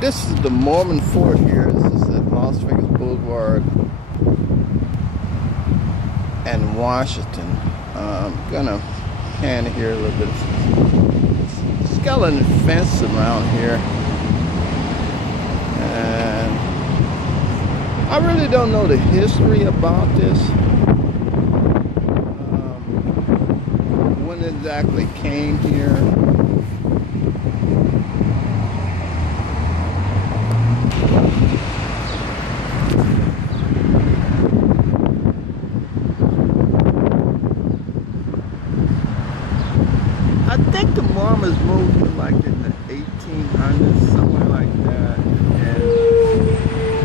This is the Mormon fort here. This is at Las Vegas Boulevard and Washington. I'm gonna pan here a little bit. Skeleton fence around here, and I really don't know the history about this. When exactly came here. I think the Mormons moved here like in the 1800s, somewhere like that, and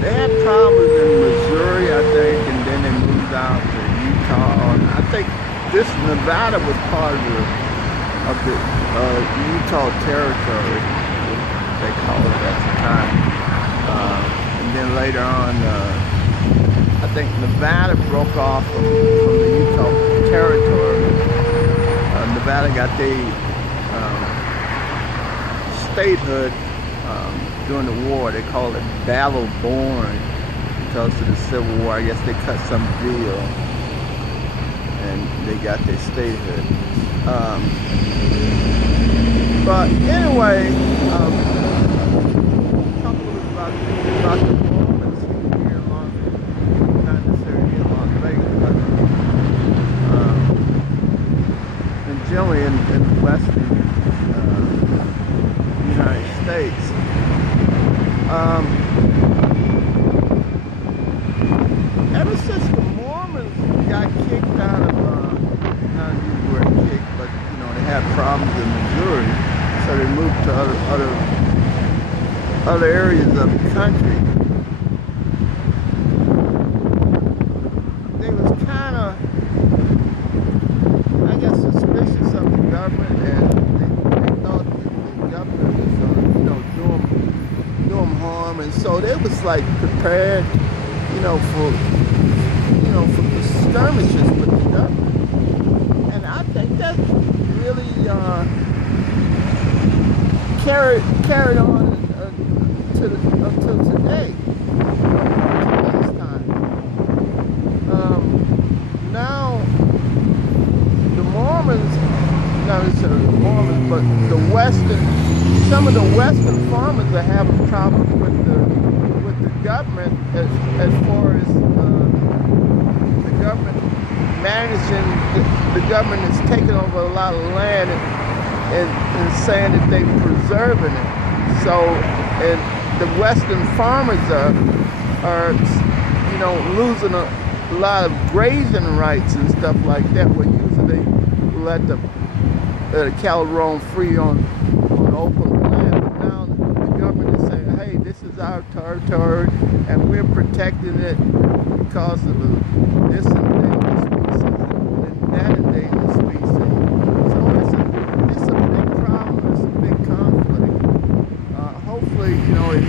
they had problems in Missouri, I think, and then they moved out to Utah. And I think this Nevada was part of the Utah territory, they called it at the time. And then later on, I think Nevada broke off from the Utah territory. Nevada got their statehood during the war. They called it Battle Born because of the Civil War. I guess they cut some deal and they got their statehood. But anyway, talk a little about the Mormons here in Las Vegas. Not necessarily in Las Vegas, but and generally in the western United States. Ever since the Mormons got kicked out of, not use the word kicked, but you know, they had problems in Missouri, so they moved to other areas of the country. They was kind of, I guess, suspicious of the government, and they thought that the government was, you know, do them harm, and so they was like prepared, you know, for skirmishes with the government. And I think that really carried on until today. Today's time. Now the Mormons, not necessarily the Mormons, but some of the Western farmers are having problems with the government as far as the government managing. The government is taking over a lot of land and saying that they're preserving it. So, and the Western farmers are you know, losing a lot of grazing rights and stuff like that. Where usually they let the cattle roam free on open land, but now the government is saying, hey, this is our territory and we're protecting it because of this endangered species and that endangered species. So it's a big problem, it's a big conflict. Hopefully, you know, it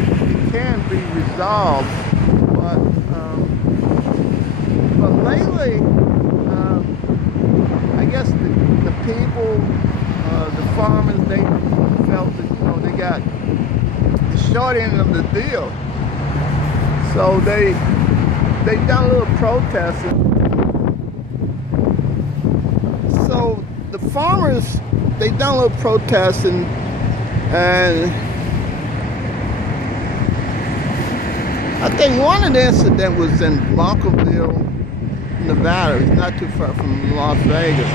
can be resolved, but lately, I guess the people, the farmers, they felt that, you know, they got the short end of the deal. So they done a little protesting. So the farmers, they done a little protesting, and I think one of the incidents was in Bunkerville, Nevada. It's not too far from Las Vegas.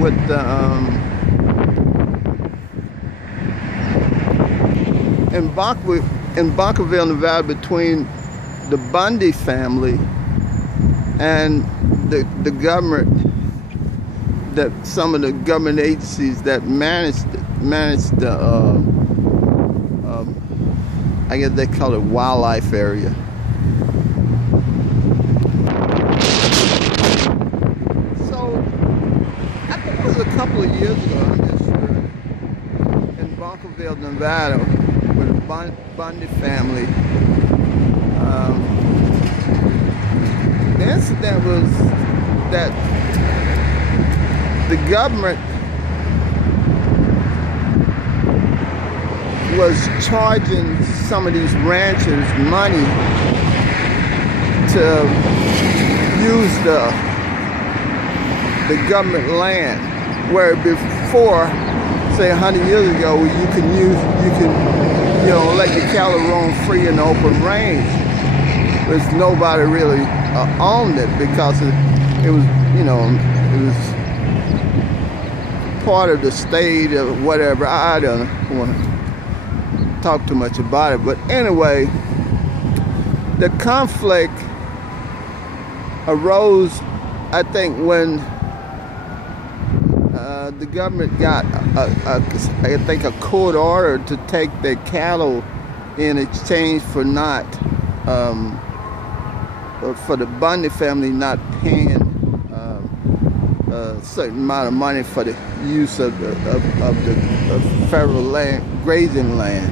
With the in Bunkerville, Nevada, between the Bundy family and the government, that some of the government agencies that managed the I guess they call it wildlife area. A couple of years ago, I'm just sure, in Bunkerville, Nevada, with the Bundy family. The incident was that the government was charging some of these ranchers money to use the government land, where before, say 100 years ago, you can let your cattle roam free in the open range. There's nobody really owned it because it was part of the state or whatever. I don't want to talk too much about it, but anyway, the conflict arose, I think, when the government got a court order to take their cattle in exchange for not for the Bundy family not paying a certain amount of money for the use of the federal land, grazing land.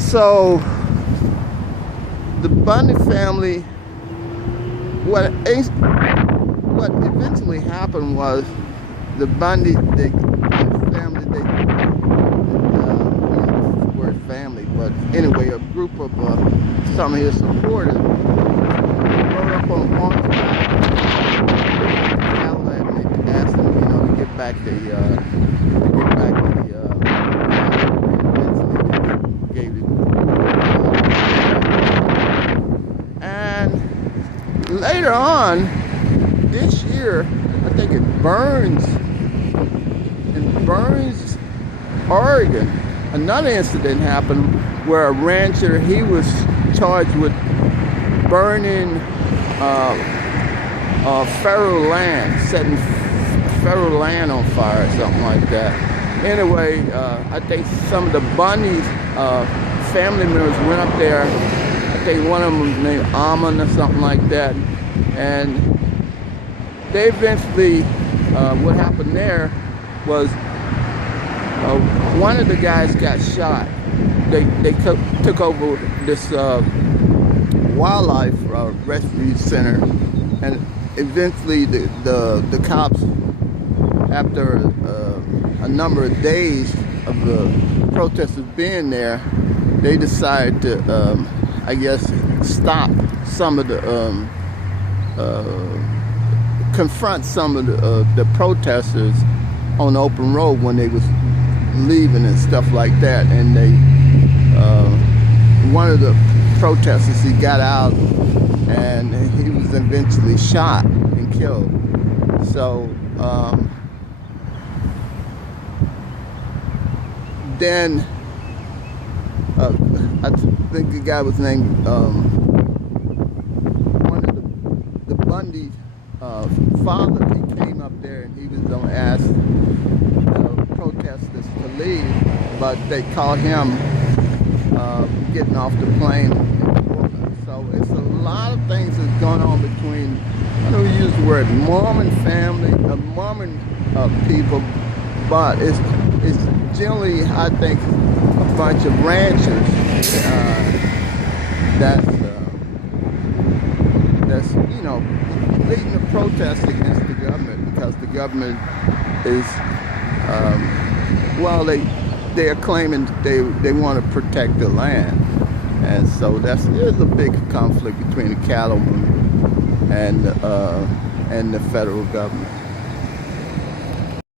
So the Bundy family, what eventually happened was the Bundy family, word family, but anyway, a group of some of his supporters rode up on horseback and they asked him, to get back the gave it. And later on this year, I think in Burns, Oregon, another incident happened where a rancher, he was charged with burning federal land, setting federal land on fire or something like that. Anyway, I think some of the Bundy family members went up there. I think one of them was named Amon or something like that. And they eventually, what happened there was one of the guys got shot. They took over this wildlife rescue center, and eventually the cops, after a number of days of the protesters being there, they decided to, I guess, stop some of the confront some of the protesters on the open road when they was leaving and stuff like that. And they one of the protesters, he got out and he was eventually shot and killed. So then I think the guy was named one of the Bundy father. He came up there and he was going to ask the protesters to leave, but they caught him getting off the plane in Portland. So it's a lot of things that's going on between, I don't use the word Mormon family, Mormon people, but it's generally, I think, a bunch of ranchers that's leading the protest against the government, because the government is, they are claiming they want to protect the land, and so there's a big conflict between the cattlemen and the federal government.